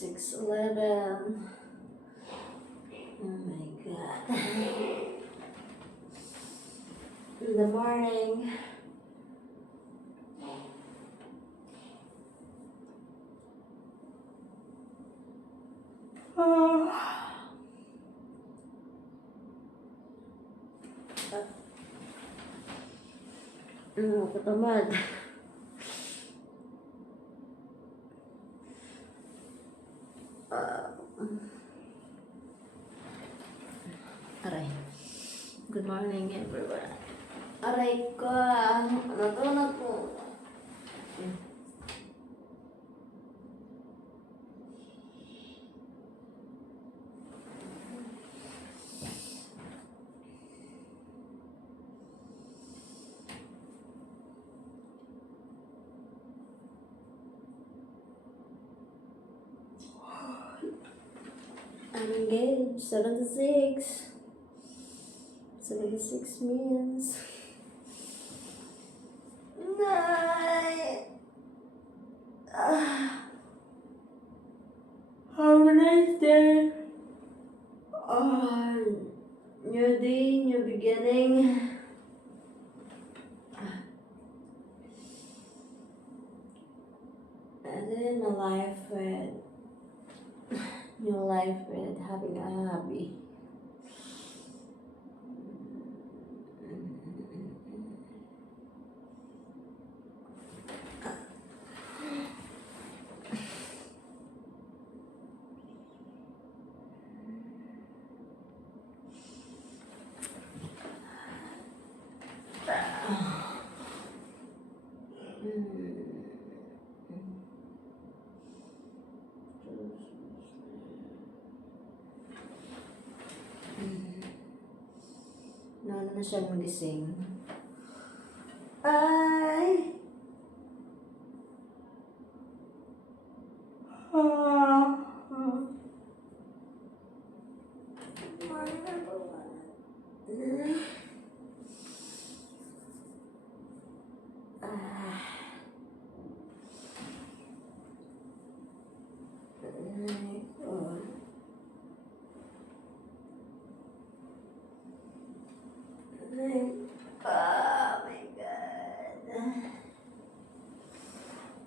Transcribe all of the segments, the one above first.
6:11. Oh my God. In the morning. Katamad. Aray. Good morning, everyone. Aray ko. Natulog ko. I'm engaged. 76. 76 means 9. Have a nice day. New day, new beginning. And then a life with new life with having a hobby. Naano na siya magising. Ay! Oh my God.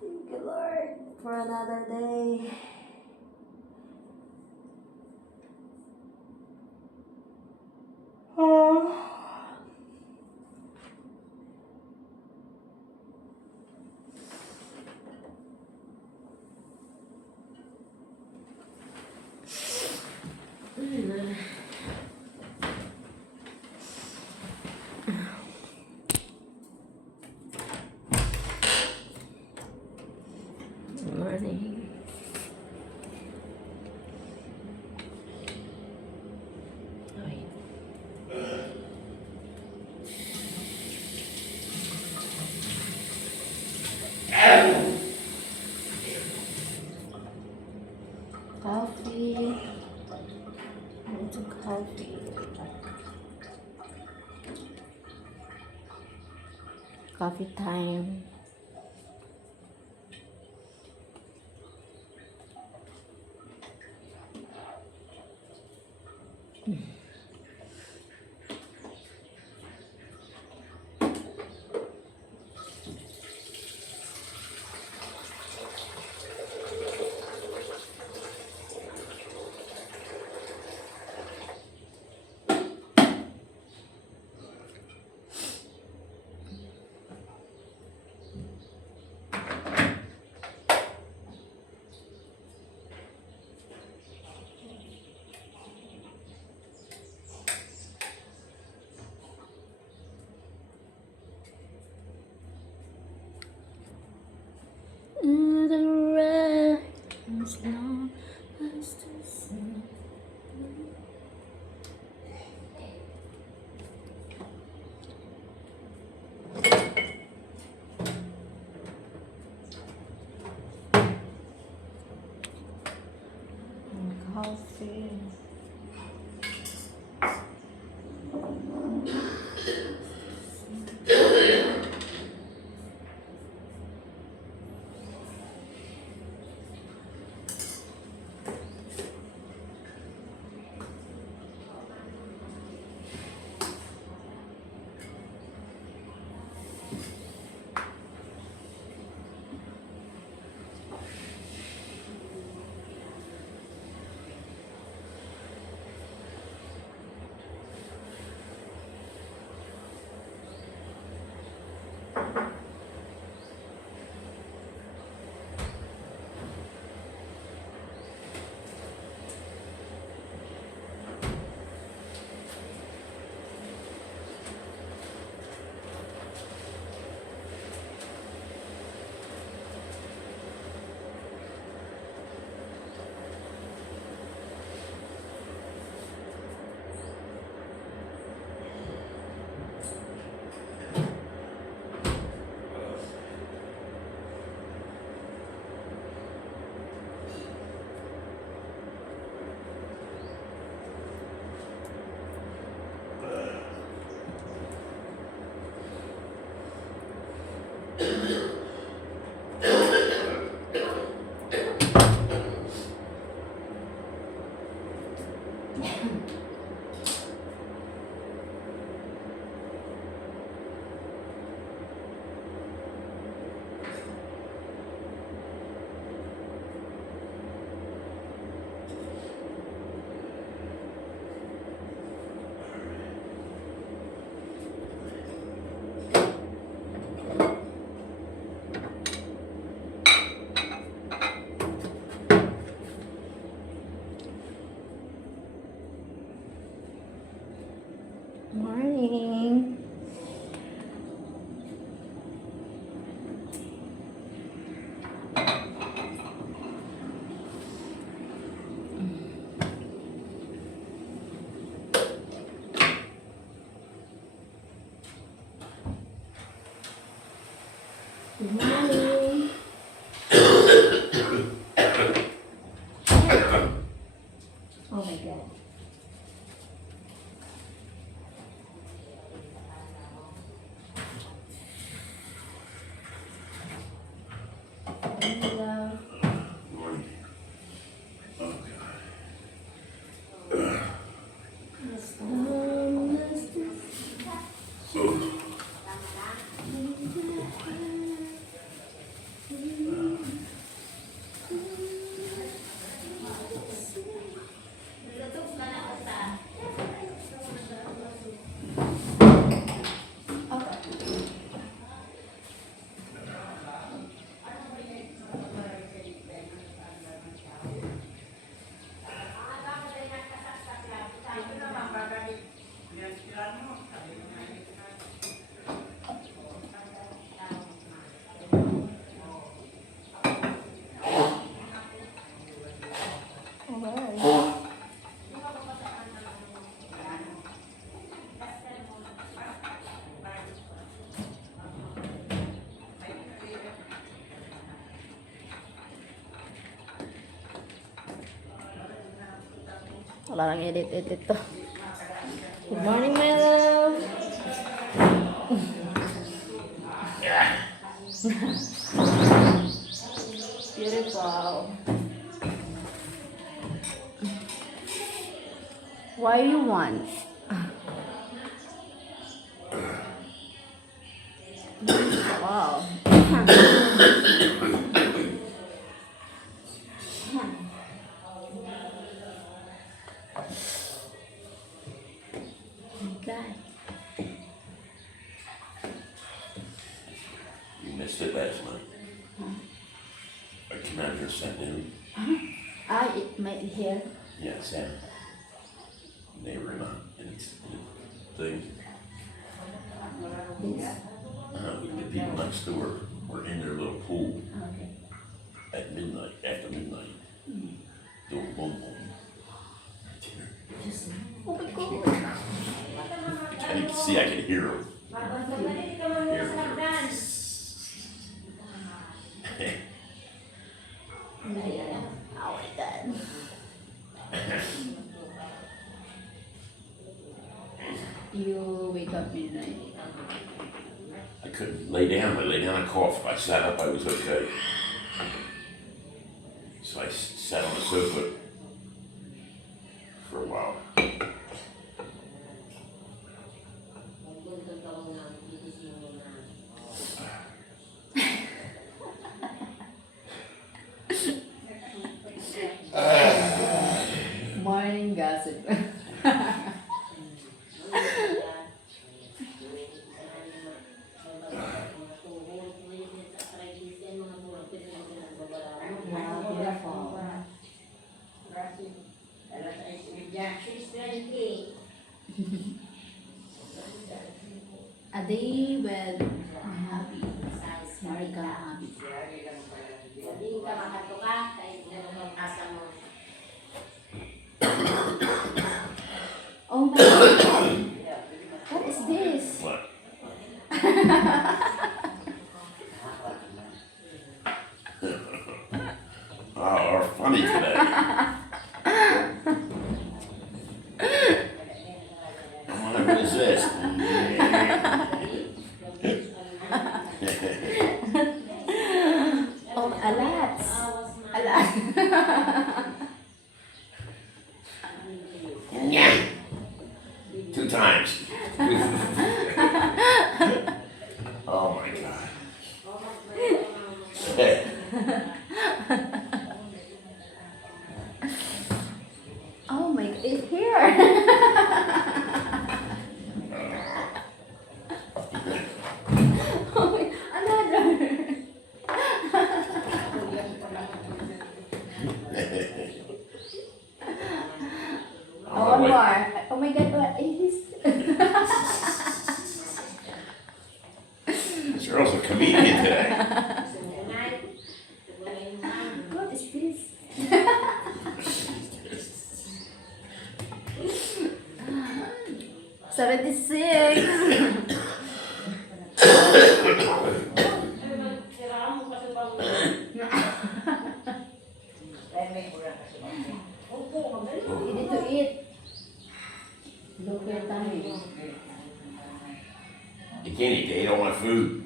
Thank you, Lord, for another day. Morning. Coffee. Lots of coffee. Coffee time. The rain as long as the sun. Coffee. morning. Good morning. Oh my God. Hello. Wala nang edit to. Good morning, my love. Beautiful. Why you want? Wow. God. You missed it last night. I came out here sat down. It might be here. Yeah, Sam. They were in a thing. This. The people next door were in their little pool Okay. at midnight, after midnight, doing boom boom. Just. Oh my God. And you can see I can hear them. Oh my God. You wake up midnight. I couldn't lay down. I lay down and coughed. I sat up. I was okay. So I sat on the sofa for a while. Morning gossip. A day with my hubby. Marika hubby. Oh my God. What is this? What? Oh, you're funny today. What is this? Oh, a lot. A lot. Yeah. 2 times. Oh my God. Oh my God, it's here. Oh my, another. Oh, one more. Oh my God, what is this? 76. You need to eat. Look your tummy. You can't eat, they ate all my food.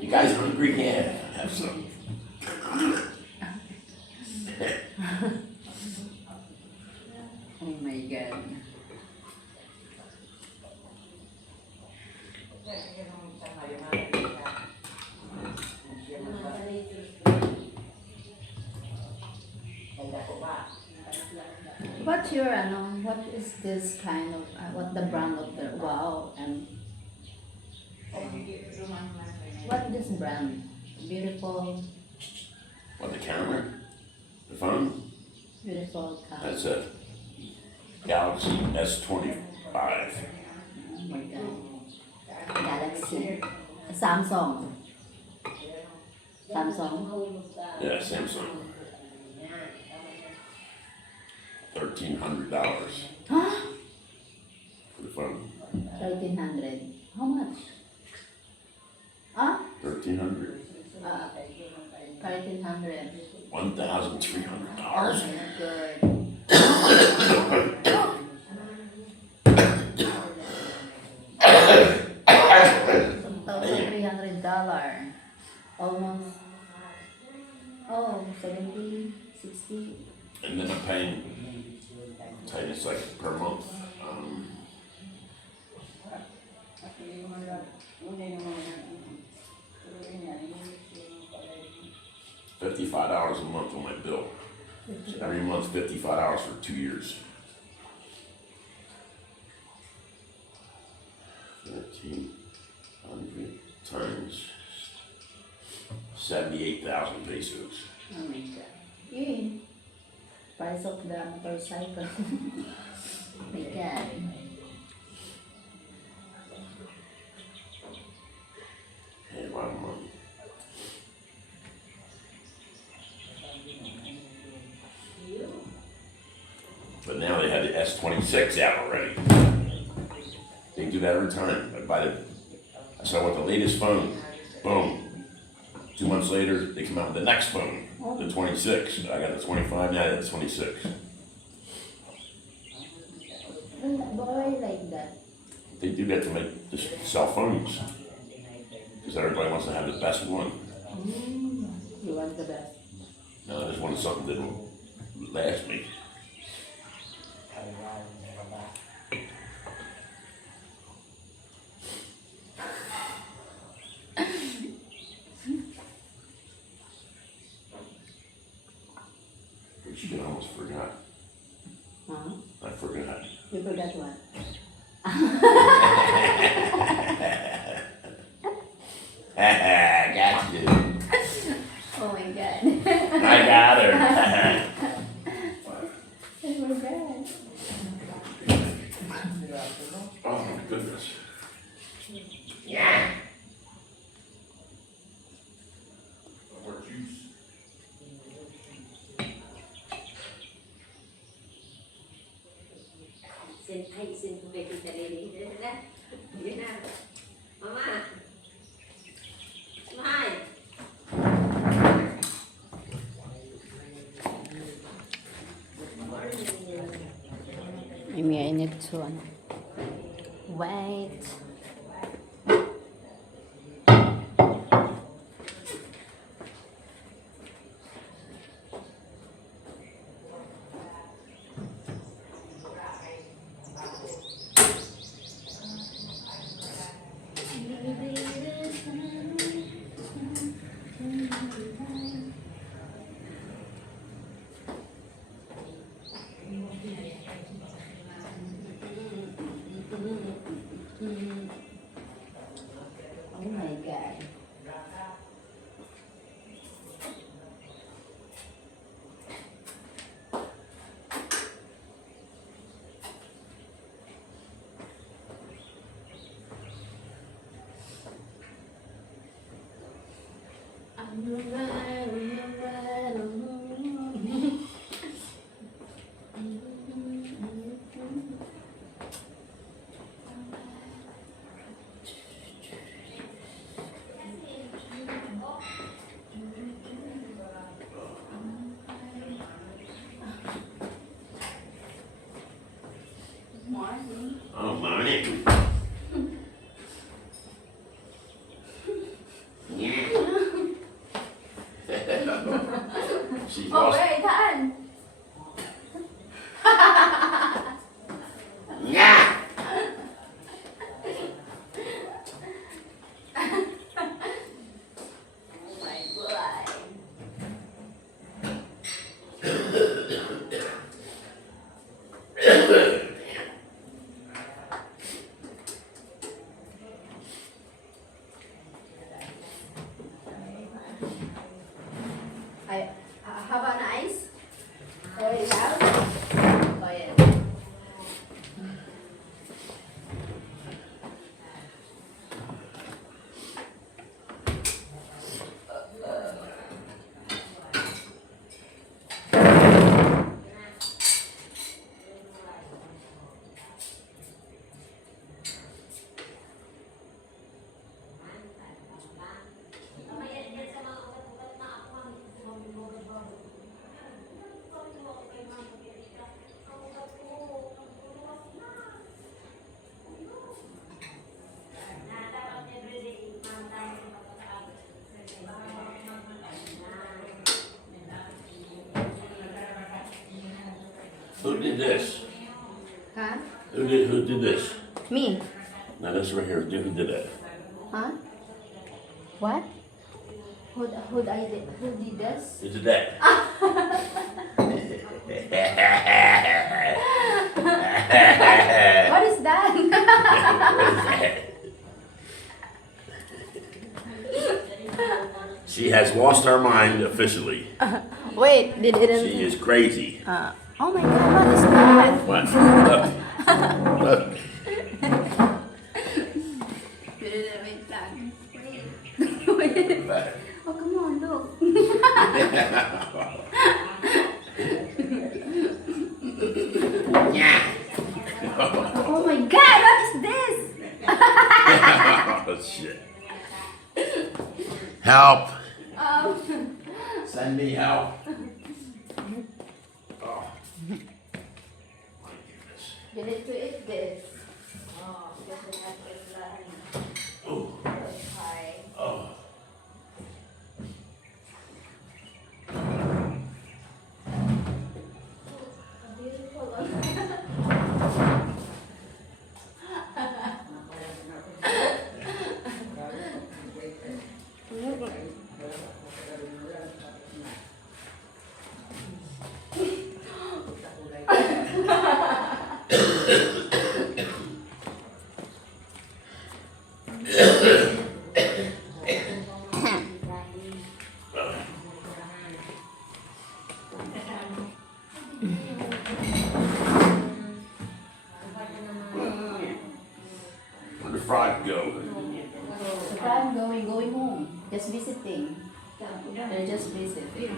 You guys hungry? Yeah, have some. Oh my god. What's your what is this kind of what the brand of the wow and what this brand? Beautiful, What, the camera? The phone? beautiful car. That's a Galaxy S25. Oh my god. Galaxy. Samsung. Samsung. Yeah, Samsung. $1,300 Huh? for the phone. 1,300. How much? Huh? 1,300. 1,300. $1,300. $1,300. Almost. Oh, 70, 60. And then I'm paying, tell you, it's like per month. $55 a month on my bill. So every month, $55 for 2 years. 1,300 times 78,000 pesos. Oh my god. Yeah. Price of the motorcycle. My god. Hey, a lot of money. But now they had the S26 out already. They do that every time. So I want the latest phone. Boom. 2 months later, they come out with the next phone, the 26. I got the 25, now I got the 26. Why like that? They do that to make the cell phones. Because everybody wants to have the best one. You want the best. No, I just wanted something that will last me. But you almost forgot. Huh? I forgot. You forgot what? Got you. Oh my god. I got her. I forgot. Oh my goodness. Yeah. More juice. Xin về từ tele đi đấy đấy Việt Nam mama hai Maybe I need to wait. Oh my god. She Oh, lost. wait, daan. Yeah. My boy. How about ice? Or is out? Oh, yeah. Who did this? Huh? Who did this? Me? Now this right here. Who did that? Huh? What? Who did this? Who did that? What is that? She has lost her mind officially. Wait, they didn't. She is crazy. Oh my god, what is that? What? Look. Look. Wait. Oh, come on, look. Yeah. Oh my god, what is this? Oh shit. Help. Send me help. Oh. My goodness. You need to eat this. Oh, because we have to learn. Oh. Hi. Oh. Where did Frog go? So I'm going home. Just visiting. They're just visiting.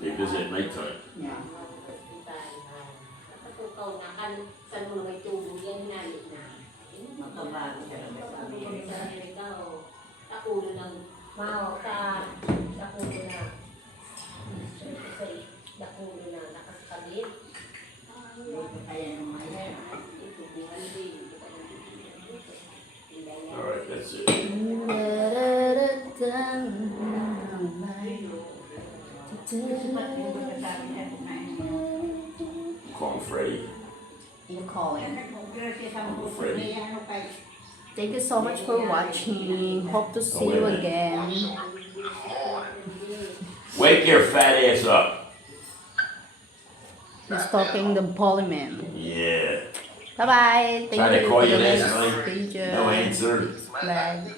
They visit at nighttime. Yeah. Natutukaw na kan sa mga may tubo yan hinalit na. Magbabago ka na sa Amerika o takulo ng mao ka takulo na takulo na nakaskabit. Ayan ang mga itubuhan din. Alright, that's it. Call him Freddie. You're calling. Uncle Freddie. Thank you so much for watching. Hope to see you again. Wake your fat ass up. He's talking the polyman. Yeah. Bye bye. Thank Tried to you call for you the last next night. pages. No answer. Bye.